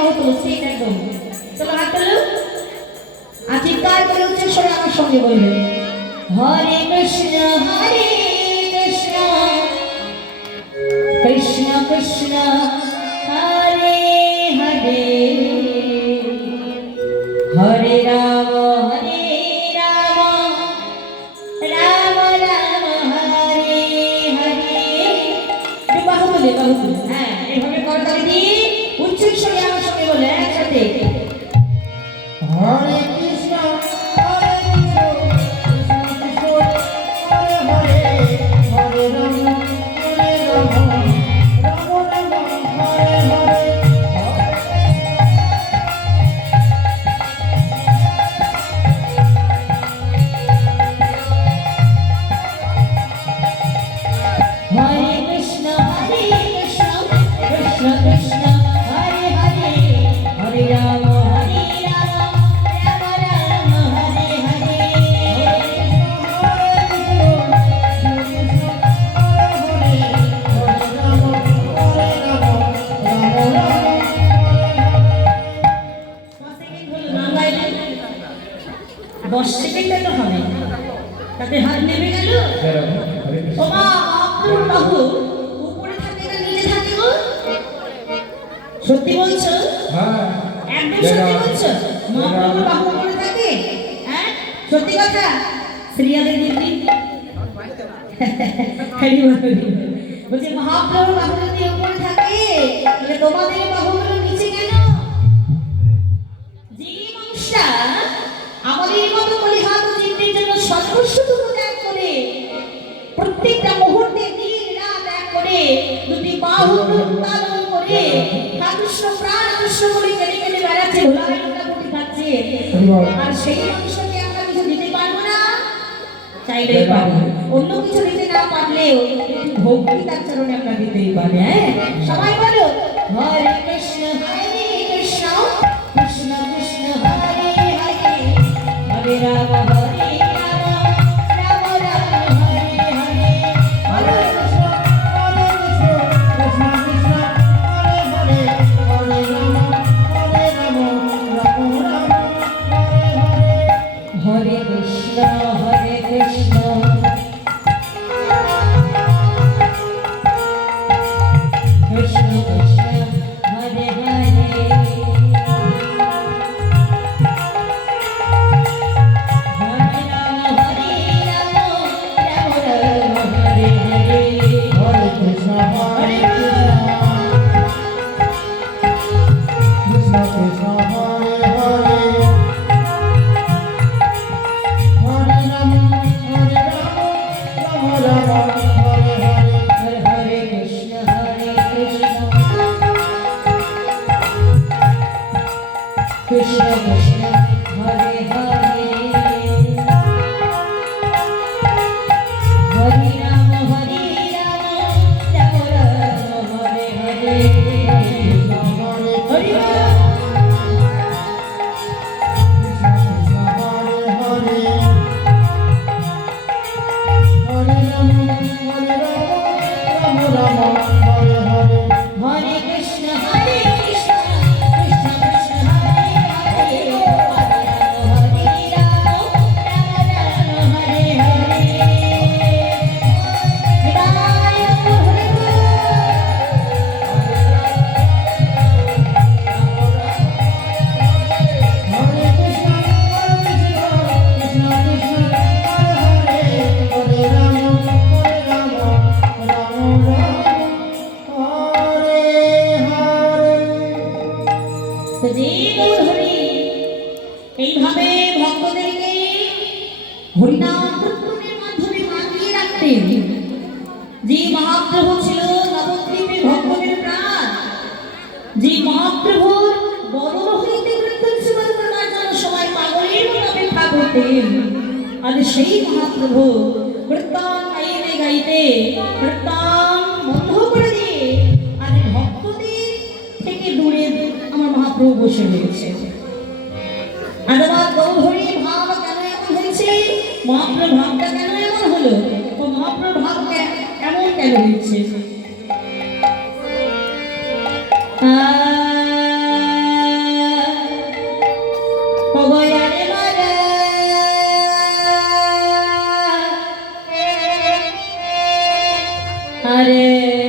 বাহু তুলো ঠিক একদম চলো হাত তুলো আর চিৎকার করে উচ্চ স্বরে আমার সঙ্গে বলবে হরে কৃষ্ণ কৃষ্ণ কৃষ্ণ হরে হরে হরে রাম রাম রাম হরে হরে বাহু তুলে হ্যাঁ এভাবে করতালি দিয়ে উচ্চ স্বরে আমার সঙ্গে বলে একসাথে হরে কৃষ্ণ সত্যি বলছো? হ্যাঁ একদম সত্যি বলছো। মহাপ্রভুর বাহু উপরে থাকে? হ্যাঁ সত্যি কথা। শ্রীয়াদের দিদি বলছে মহাপ্রভুর বাহু যদি উপরে থাকে তাহলে তোমাদের বাহুগুলো নিচে কেন? যে মানুষটা আমাদের মতো বলিহাত চিত্তের জন্য সর্বস্বটুকু ত্যাগ করে প্রত্যেকটা মুহূর্তে দিন রাত এক করে দুটি বাহু উত্তোলন করে কৃষ্ণ প্রাণ কৃষ্ণ বলে কেটে কেটে বেড়াচ্ছে ভোলাবেলা মুটি খাচ্ছে আর সেই মানুষকে আমরা কিছু দিতে পারবো না চাইলেই পারি অন্য কিছু দিতে না পারলেও একটু ভক্তি তার চরণে আমরা দিতেই পারি হ্যাঁ সবাই বলো হরে কৃষ্ণ কৃষ্ণ কৃষ্ণ হরে হরে হরে রাম হরে এইভাবে ভক্তদেরকে হরিনাম কীর্তনের মাধ্যমে মাতিয়ে রাখতেন যে মহাপ্রভু ছিল নবদ্বীপের ভক্তদের প্রাণ যে মহাপ্রভুর বদন হইতে কীর্তন সেবা করার জন্য সবাই পাগলের মতো অপেক্ষা করতেন আজ সেই মহাপ্রভু কীর্তন গাইতে গাইতে কীর্তন বন্ধ করে দিয়ে আজ ভক্তদের থেকে দূরে আমার মহাপ্রভু বসে রয়েছে মহাপ্রভুর ভাবটা কেন এমন হলো ও মহাপ্রভুর ভাব এমন কেন হচ্ছে আরে